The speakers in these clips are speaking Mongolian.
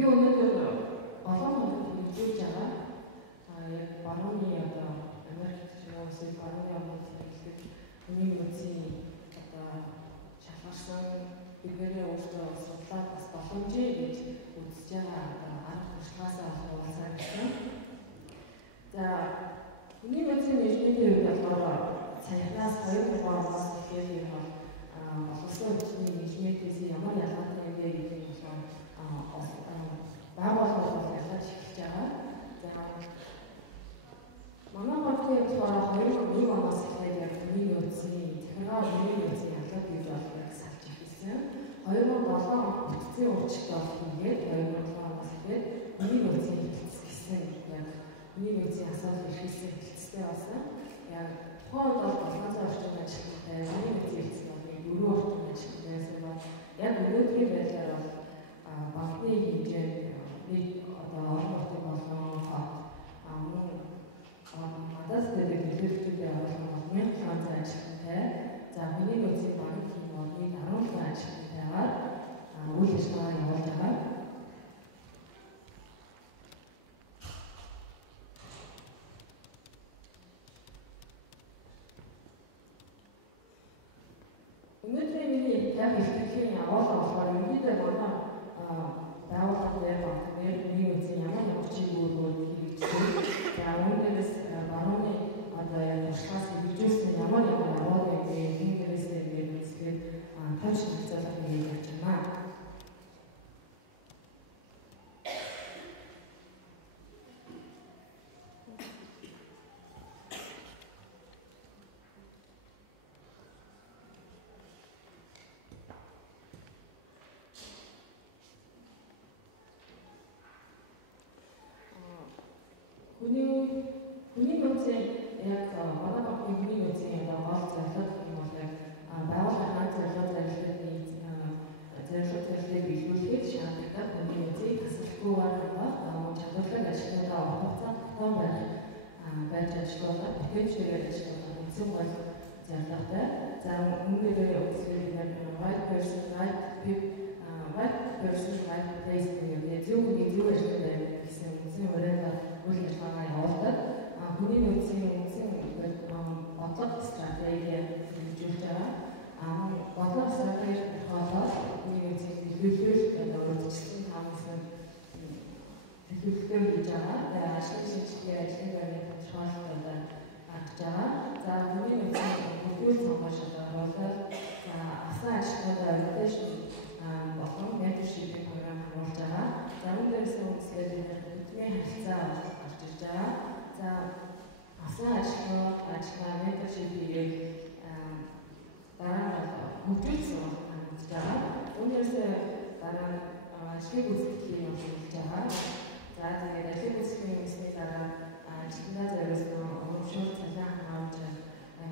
Би өнөөдөр олон хүнд хэлж байгаа. Яг барууны одоо Америкт шивээс барууны амт хэлдэг хүний үеийн одоо шалгарсан бидний өөрсдөө судлаад бас боломжийг гэж үзэж байгаа арга туршлагаасаа хуваалцах гэсэн. За хүний үеийн нийгмийн үед болохоор саяхнаас 2-3 оноос эхлээд юм боловсон хүчний нийгмээс ямар ялгаатай юм бэ гэдэг нь байгууллагууд ялгаж эхэлж байгаа. За манай хотын болохоор 2001 оноос эхлээд яг хүний үеийн технологи хүний үеийн ялгаад бий болгохыг салж эхэлсэн. 2007 онд бүтцийн өөрчлөлт хийгээд 2007 оноос эхлээд хүний үеийн хэлтс гэсэн яг хүний үеийн асуудал эрхэлсэн хэлтстэй болсон. Яг тухайн үед бол 700 орчим ажилтнтай хүний үеийн хэлтс бол 4 орчим ажилтнтай байсан бол яг өнөөдрийн байдлаар бол банкны хэмжээнд нэг одоо олон хотын болон хадас дээр нөлөөлөлтөд явуулсан 1500 ажилтнтай. За хүний үеийн банкны болны 17 ажилтнтайгаар үйл ажиллагаа явуулж байгаа. Өнөөдрийн миний яг хэлтгэхийн явуулга болохоор өнөөдөр манай байгууллагын банкнэр хүний үеийн ямар чиглэлүүд хэрэгжсэн. За үүнээс барууны одоо яг туршлагаас хэрэгжүүлсэн ямар явуулга юм бэ? Энгээрээс ингээд үзэхэд товч нөхцөлөд нэг явж байна. Хүний үеийн яг манай банкны хүний үеийн гол зорилго юм бол яг байгууллагын зорилгыг биелүүлэхэд шаардлагатай хүний үеийг тасалбаргүйгээр хангах чадварлаг ажилтнуудаа хугацаа тогтоом байж ажиллуулах, бүтээчээр ажиллуулах гэсэн бол зорилготой. За үүнээрээ үзэхээр white person right place гэдэг зөв хүний зөв ажиллагаа гэсэн үндсэн урайлага үйл ажиллагаа явуулдаг. Хүний үеийн бодлого стратеги хэрэгжүүлж байгаа. Бодлого стратеги болохоор хүний үеийн төлөвлөлт өөрчлөлтийн таамагласан төлөвлөлтөө хийж байгаа. Ажлын шинжилгээ, ажлын байрны тодорхойлолтод гаргаж байгаа. За хүний үеийн хөгжүүл сонгож байгуулах, за асан ажлуудаа orientation болон mentorship програм хамруулж байгаа. За үүнээс үзээд хөдөлмөрийн харилцаа гарч ирж байгаа. За асан ажлаа mentorship-ийг дараа нь хөгжүүлсэн хангаж байгаа. Үүнээс дараа нь ажлын гүйцэтгэлийг явуулж байгаа. За тэгээд ажлын гүйцэтгэлийн үсний дараа ажилтнаа зориулсан урамшуул цалин хамгаалж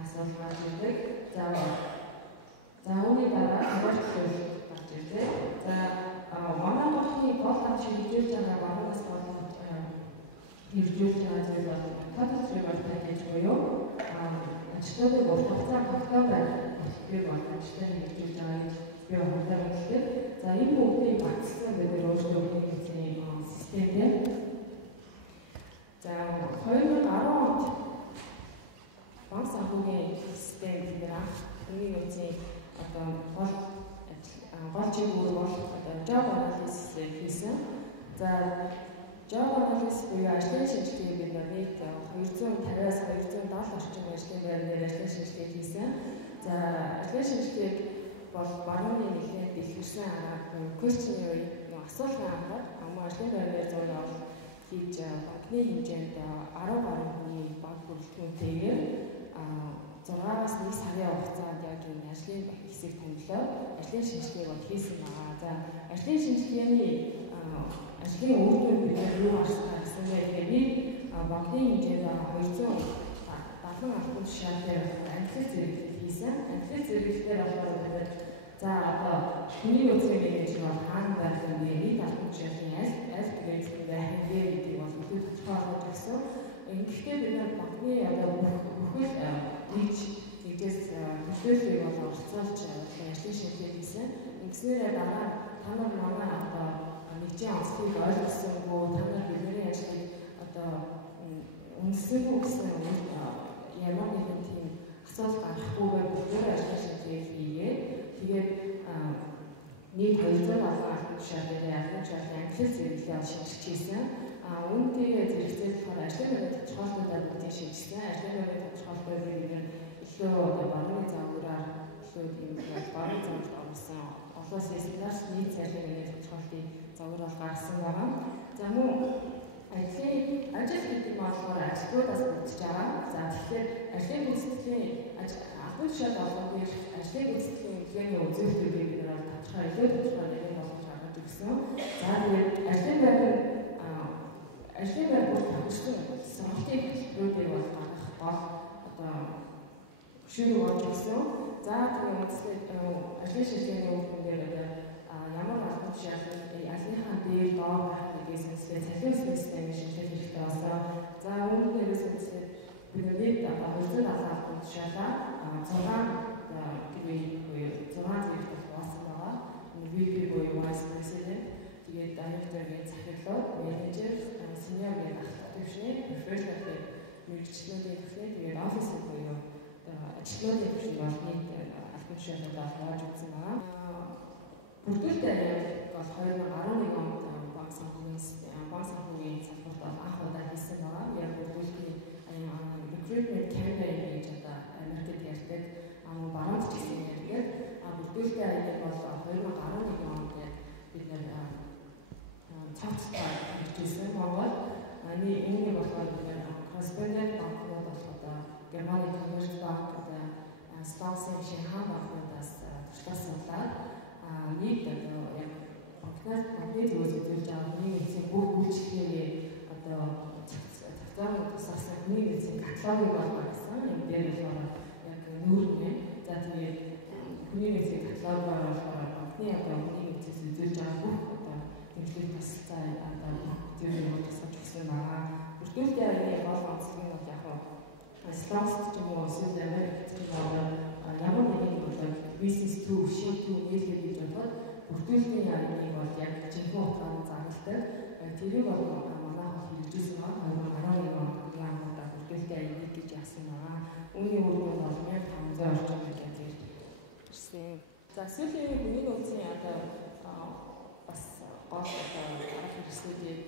асуулт гарч ирдэг. За үүний дараа хамгаалалт гарч ирдэг. За манай банкны гол хамт шийдвэрлэж байгаа банкнаас болоод хэрэгжүүлж байгаа зүйл бол total package буюу ажилтнуудыг урт хугацаа тогтоомоор төлөвлөгөөг боломжтой хэрэгжүүлж байгаа гэж би хувьдаа хэлдэг. За энэ бүгдийг багцсан гэдэг өөрсдөө хийсэн системтэй. За 2010 онд банк санхүүгийн систем гэдэг хүний үеийн одоо гол чиглэл бол job analysis хийсэн. За job analysis буюу ажлын шинжилгээ гэдэг нэг 250-аас 270 орчим ажлын байрнаар ажлын шинжилгээ хийсэн. За ажлын шинжилгээг бол барууны нэхлэн дэлгэрсэн арга questionnaire асуулгын аргаар ажлын байрнаар зураг хийж банкны хэмжээнд 10 гаруй хүний банк бүрэлдэхүүнтэйгээр 6-аас 1 сарын хугацаанд яг энэ ажлын хэсэг томилоо ажлын шинжилгээг бол хийсэн байгаа. За ажлын шинжилгээний ажлын үр дүн бид юу гаргасан гэсэн мэт би банкны хэмжээнд 270 албан тушаалаар анхлах зэрэг хийсэн. Анхлах зэрэглэлээр болохоор за одоо хүний үеийн менежер бол хаана байх юм бэ? Нийт албан тушаалын аль гэрээтэй байх юм бэ гэдгийг бол илүү тодорхойлж өгсөн. Гэхдээ бид банкны одоо бүхэл нэгээс төлөвлөлийг бол оролцуулж ажлын шинжилгээ хийсэн. Ингэснээр дараа та нар манай одоо нэгжийн эсхийг ойлгосонгүй та нар бидний ажлыг одоо үнэлсэнгүй гэсэн ямар нэгэн тийм асуудал гарахгүйгээр бүгдээ ажлаа шийдээ хийгээ. Тэгээд нэг 200 албан тушаалыг англи зэрэглээ шинжилж хийсэн. Үүнтэй зэрэгцээ болохоор ажлын байрны тодорхойлолтуудаар бүгдийг шинжилсэн. Ажлын байрны тодорхойлолтыг бид илүү барууны загвараар илүү барууны загвар оруулсан. Олон сэтгүүлс нийт ажлын байрны тодорхойлолтыг загвар гаргасан байгаа. За мөн ажил гэдэг нь болохоор ажлуудаас бүрдэж байгаа. За тэгэхээр ажлын гүйцэтгэлийн албан тушаал болгоны ажлын гүйцэтгэлийн үнэлгээний үзүүлэлтүүдийг бид нар илүү тодорхой нэгэн болгож гаргаж өгсөн. За тэгээд ажлын байр бүр тавьсан сонголтын хэлбэрүүдийг бол гаргах гол одоо хөшөөрөг болж өгсөн. За тэгээд үндсэндээ ажлын шилжээний үр дүнээр ямар албан тушаал алийнхаа дээр доор байх гэдгээс үндэслээд цалин системийг шинжилэх хэрэгтэй болсон. За үүнээс үндэслээд бид нэг 270 албан тушаалаа 6 зэрэгт хуваасан байгаа. VP буюу Vice President, тэгээд Director-ийн захирлууд, Manager, Senior-ийн ахлах төвшний, Professional мэргэжлүүдийн төвшний, тэгээд Officer буюу ажлуудын төвшний бол нийт албан тушаалуудаа хувааж өгсөн байгаа. Бүрдүүлэлт бол 2011 онд банк санхүүгийн салбарт анх удаа хийсэн байгаа. Яг бүрдүүлэлтийн recruitment campaign гэж одоо Америкт ярьдаг баруун ч гэсэн ярьдаг. Бүрдүүлэлтийн аяг бол 2011 онд бид нэр цааттай хийжсэн Монгол. Энийг болохоор бид correspondent банкнууд болохоор Германы Commerzbank одоо Staatsbank Шинхан банкнуудаас туршлуулсан нийт одоо яг банкны зөвлөж үзүүлж байгаа хүний эцэг бүх үйлчлэгээ одоо цогцоор тусгасан хүний эцэг каталогыг болгосон. Энэ дээр болохоор яг нүүрнэ. За тэгээд хүний эцэг каталогоор болохоор банкны одоо хүний эцэг үзүүлж байгаа бүх одоо тэмцэлт тусалцаа одоо зөвлөмж тусгаж өгсөн байгаа. Бүрдүүлэлтийн аяны гол онцлог нь бол яг Стокс ч юм уу эсвэл Америкт ч юм уу ямар нэгэн одоо бизнес төв, шин төв нээлттэй гэж бодоход бүрдүүлэлтийн аяны бол яг жинхэнэ утгаар зарладаг. Тэрийг бол манайх хэрэгжүүлсэн байгаа 2011 онд Англи бүрдүүлэлтийн аяны гэж яасан байгаа. Үүний үр дүн бол 1500 орчим гэж ирсэн. За сүүлийн хүний нөөцийн одоо бас гол одоо арга хэрэгслүүдийг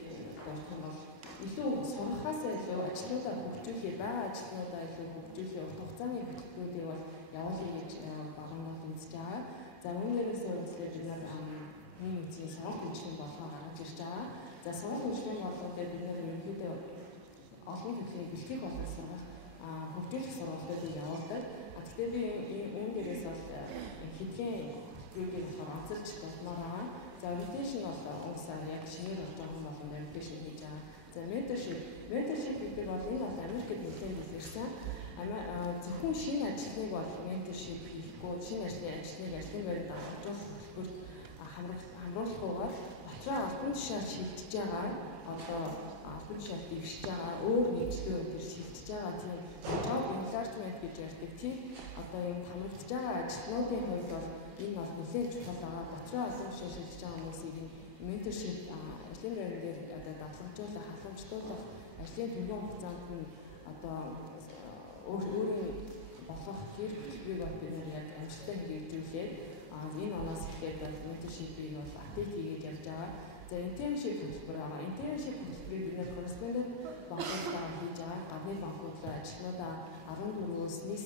бодох юм бол илүү сурахаас илүү ажлуудаа хөгжүүлэх, байгаа ажлуудаа илүү хөгжүүлэх урт хугацааны хөтөлбөрүүдийг бол явуулъя гэж багнууд үзэж байгаа. За үүнээс үндэслээд бид нар хүний нөөцийн сургалт хөгжлийн болгоо гаргаж ирж байгаа. За сургалт хөгжлийн болгоодээ бид нар ерөнхийдөө олон төрлийн бэлтгэх болон сургалт хөгжүүлэх сургалтуудыг явуулдаг. Гэхдээ би үүн дээрээс бол хэдхэн хөтөлбөрүүдийг болохоор онцолж болмоор байгаа. За orientation бол уусаа яг шинээр болж байгаа болон orientation хийж байгаа. За mentorship гэдэг бол энэ бол Америкт нэлээд илэрсэн. Зөвхөн шинэ ажлыг бол mentorship хийхгүй, шинэ ажлыг ажлын байранд авчруулах хөтөлбөрт хамруулахгүйгээр дотроо албан тушаал шилжиж байгаа одоо албан тушаал дэвшиж байгаа өөр нэгжлээ өндөр шилжиж байгаа тийм job enlargement гэж ярьдаг тийм одоо юм хамрагдж байгаа ажлуудын хувьд бол энэ бол нэлээд чухал байгаа. Дотроо албан тушаал шилжиж байгаа хүмүүсийг mentorship ажлын байран дээр одоо дадлагдуулах, халамжлуулах, ажлын төлөв хугацаанд нь одоо өөрийн болох гэр бүлийг бол бид яг амжилттай хэрэгжүүлээд энэ оноос эхлээд mentorship-ийг бол апдейт хийж явж байгаа. За internship хөтөлбөр байгаа. Internship хөтөлбөрийг бид нэр correspondent банкудаар хийж байгаа. Гадны банкудлаа ажлуудаа 14-өөс 1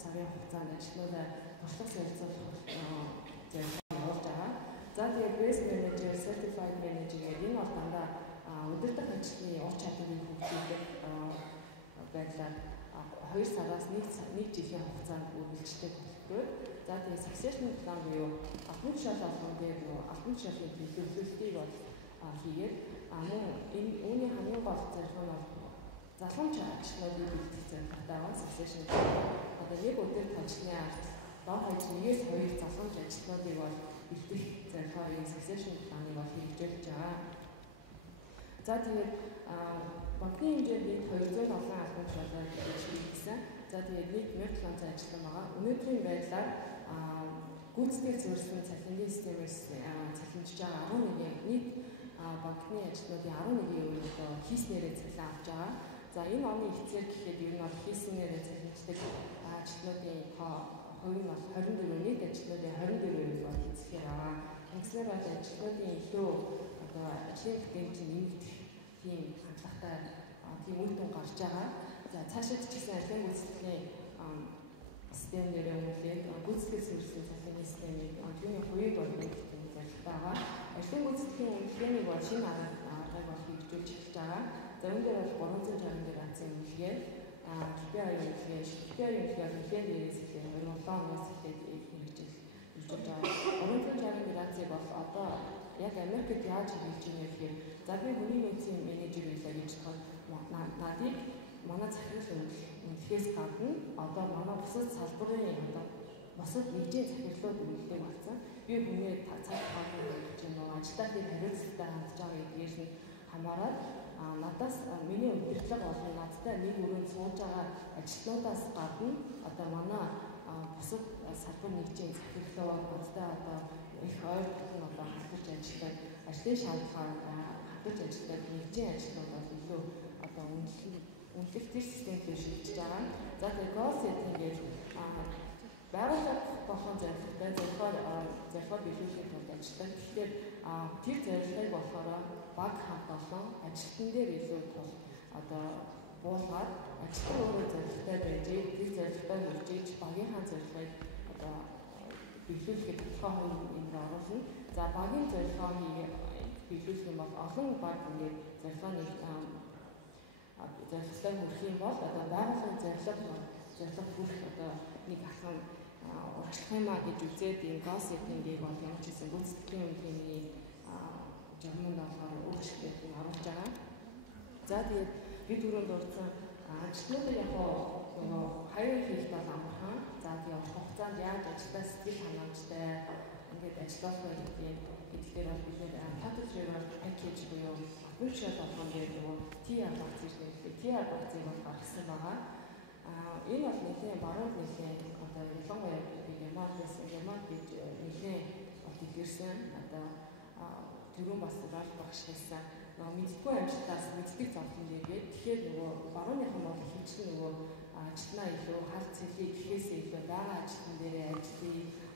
сарын хугацаанд ажлуудаа туршлага солилцуулах зорилгоор явуулж байгаа. За тэгээд best manager, certified manager гэдэг энэ бол дандаа удирдах ажлын ур чадварыг хөгжүүлэх байдлаар 2 сараас 1 жилийн хугацаанд үргэлжлэх хөтөлбөр. За тэгээд succession plan буюу албан тушаал болгон дээр албан тушаалын төлөвлөлтийг бол хийгээд мөн энэ үүний хамгийн гол зорилго нь бол залхамж ажлуудыг бэлтгэх зорилготой байгаа succession plan. Одоо нэг удирдах ажлын ард доод хаяж 1-2 залхамж ажлуудыг бол бэлтгэх зорилгоор succession plan-ыг бол хэрэгжүүлж байгаа. За тэгээд банкны хэмжээнд нийт 200 олон албан тушаалаар хэрэгжүүлсэн. За тэгээд нийт 1700 ажилтан байгаа. Өнөөдрийн байдлаар гүйцэтгэх зөвлөсөн цалингийн системээс цалинжиж байгаа 11 нийт банкны ажлуудын 11% хийснээрээ цалин авч байгаа. За энэ оны эцээр гэхэд ер нь бол хийснээрээ цалинждаг ажлуудын хувь нь бол 24, нийт ажлуудын 24% бол эзэхээр байгаа. Ингэснээр бол ажлуудын илүү одоо ажлын бүтээмжийн нэмэгдэх тийм хандлагатай тийм үр дүн гарч байгаа. За цаашид ч гэсэн ажлын гүйцэтгэлийн системээр үнэлээд гүйцэтгэл суурьшлийн цалингийн системийг түүний хувийг бол нэгтгэх зорилготой байгаа. Ажлын гүйцэтгэлийн үнэлгээний бол шинэ аргыг бол хэрэгжүүлж эхэлж байгаа. За энэ дээр бол 360 градусын үнэлгээ, KPI үнэлгээ, KPI үнэлгээ нэлээд дээрээс эхлээд 2007 оноос эхлээд хэрэгжүүлж байгаа. 360 градусыг бол одоо яг Америкт яаж хэрэгжиж байгаа юм гэхээр за би хүний нөөцийн менежер байлаа гэж бодоход надыг манай захирал үнэлэхээс гадна одоо манай бусад салбарын одоо бусад нэгжийн захирлууд үнэлдэг болсон. Би хүний цаг хаалгыг өгч юм уу, ажлаахыг хариуцлагатай хандж байгаа гэдгээс нь хамаарат надаас миний удирдлага болон надтай нэг өрөөнд сууж байгаа ажилтнуудаас гадна одоо манай бусад салбар нэгжийн захирлууд надтай одоо их ойр дотн одоо хамтарч ажилладаг ажлын шаардлага хамтарч ажилладаг нэгжийн ажилтнууд бол илүү одоо үнэлэх тэр системтэй шилжиж байгаа. За тэгээд goal setting гэж байгууллага болгон зорилготой зорилгоо биелүүлэхэд тулд ажилладаг. Тэгэхээр тэр зорилгыг болохоор баг хамт олон ажилтан дээр илүү тул одоо буулгаад ажилтан өөрөө зорилготой байж тэр зорилготой хүрчиж багийнхаа зорилгыг одоо биелүүлэхэд тодорхой хэмжээнд оруулна. За багийн зорилгоо биелүүлэх юм бол олон баг ингээд зорилгооны зорилготой хүрэх юм бол одоо байгууллагын зорилго хүрэх одоо нэг ахын урагшлах юмаа гэж үзээд энэ goal setting-ийг бол ямар ч гэсэн гүйцэтгэлийн үнэлгээний журманд болохоор өөрчлөлт оруулж байгаа. За тэгээд би түрүүнд дурдсан ажилтнуудыг яг хайр хийх тал амархан. За тэгээд хугацаанд яаж ажиллаа сэтгэл ханамжтай ингээд ажиллах вэ гэдгээр бол бид нэр package reward package буюу approach болгон дээр нөгөө TR багц гэж нэрлэдэг. TR багцыг бол гаргасан байгаа. Энэ бол нэгэн баруун нэгэн одоо ялангуяа Ямал гэж нэгэн илэрсэн одоо түрүүн бас раль багш хэлсэн мэддэггүй амжилтаас мэддэг зовлон дээргээд тэгэхээр нөгөө барууныхан бол хэмжлэн нөгөө ажилтнаа илүү халт цэлийг гэхээсээ илүү байгаа ажилтан дээрээ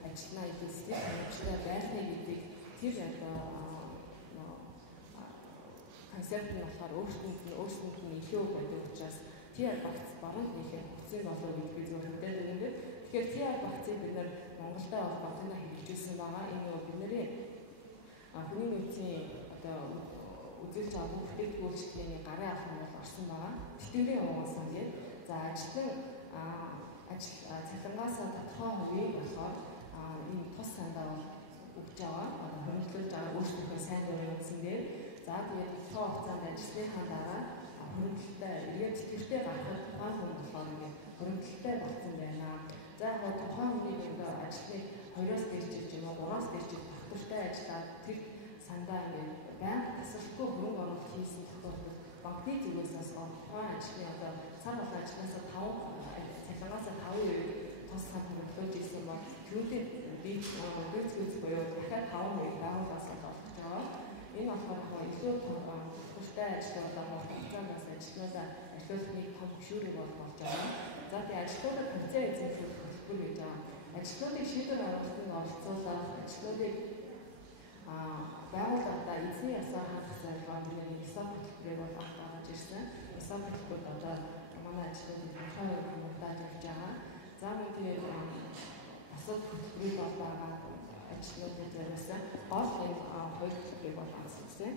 ажилтнаа илүү сэтгэл хангалттай байлгах гэдэг тэр одоо концепт нь болохоор өөрсдөнд нь илүү байдаг учраас TR багц баруун нэгэн хүчин болов гэдгийг би зөв хэлдэг юм дээр. Тэгэхээр TR багцыг бид нэр Монголда бол багтана хэрэгжүүлсэн байгаа. Энэ нь бидний хүний нөөцийн одоо үзүүлж байгаа бүтээгдэхүүнчдийн гарын алхам бол орсон байгаа. Тэтгэврийн угаасан гээд за цалингаас тодорхой хувийг болохоор энэ тус сандаа бол өгч байгаа. Хөрөнгөлж байгаа өөрсдийнхөө сайн дурын үндсэн дээр за тэгээд тодорхой хугацаанд ажилласныхаа дараа хөрөнгөлтөй эргээд тэтгэвртэй гаргахад тухайн хүн болохоор ингээд хөрөнгөлтөй болсон байна. За яг тухайн хүний ингээ ажлыг 2-оос дэрж ирж юм уу 3-оос дэрж тогтвортой ажиллаад тэр сандаа ингээд байнга тасралтгүй хөрөнгө оруулалт хийсэн тохиолдолд банкны зүгээс бас тухайн ажлын одоо сар болгон ажлаасаа 5 цалингаас 5% тус санд хөрөнгөлж ирсэн бол түүнтэй гүйц буюу дахиад 5% байгууллагаас олгож байгаа. Энэ болохоор илүү төвтэй ажлуудаа хугацаанаас ажлуудаа ажилуулгыг том хөшүүрийг болж байгаа. За тэгээ ажлуудад процесс эзэмшүүлэх хөтөлбөр гэж байгаа. Ажлуудыг шийдвэр гаргахад оролцуулах, ажлуудыг байгууллагуудаа эзний ёсоор хангах зорилгоор нэг ESOP хөтөлбөрийг бол гаргаж ирсэн. ESOP хөтөлбөр одоо манай ажлуудыг тодорхой хэмжээнд явж байгаа. За мөн тэгээд бусад хөтөлбөрийг бол байгаа ажлуудад зориулсан гол энэ хоёр хөтөлбөрийг бол анзаарсан.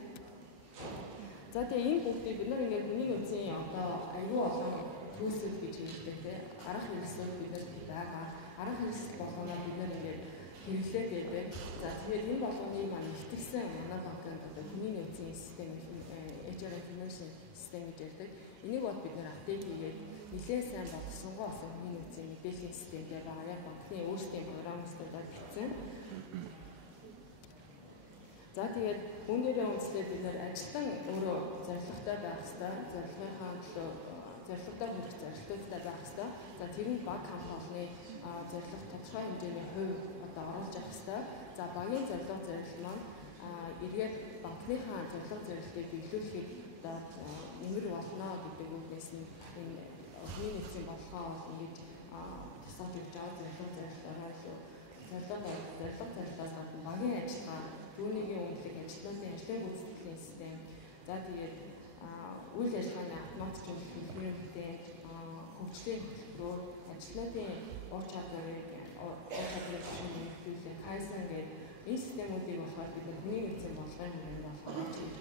За тэгээ энэ бүгдийг бид нар ингээд хүний нөөцийн одоо аюул олон төлөвлөсөд гэж хэлдэг. Арга хэрэгслүүд бид нар байгаа. Арга хэрэгсэл болгоноор бид нар ингээд хэрэглээд байдаг. За тэгээд энэ болгоны маань ихтгэсэн манай банкнд одоо хүний нөөцийн систем HR information system гэж ярьдаг. Энийг бол бид нар апдейт хийгээд нэлээд сайн боловсронгуй болсон хүний нөөцийн мэдээллийн системтэй байгаа. Яг банкны өөрсдийн програмчлалаар бичсэн. За тэгээд үүнээрээ үндэслээд бид нэр ажилтан өөрөө зорилготой байх ёстой, зорилгынхаа төлөө зорилготой хүрэх зорилготой байх ёстой. За тэр нь баг хамт олонны зорилго тодорхой хэмжээний хувь одоо оруулж авах ёстой. За багийн зорилго маань эргээд банкныхаа зорилго зорилтыг биелүүлэхэд одоо нэмэр болно гэдэг үгнээс нь энэ хүний нөөцийн бодлогоо ингэж тусгаж өгч байгаа зорилго зорилтоор зорилтоос гадна багийн ажиллагаа, түүнийгийн үнэлэх, ажлын гүйцэтгэлийн систем, за тэгээд үйл ажиллагааны автоматжуулалт, хөгжлийн хөтөлбөрөөр ажлын ур чадварыг нэмэгдүүлэх, кайзен гэдэг энэ системүүдийг болохоор бид хүний нөөцийн бодлогын хүрээнд болохоор хийж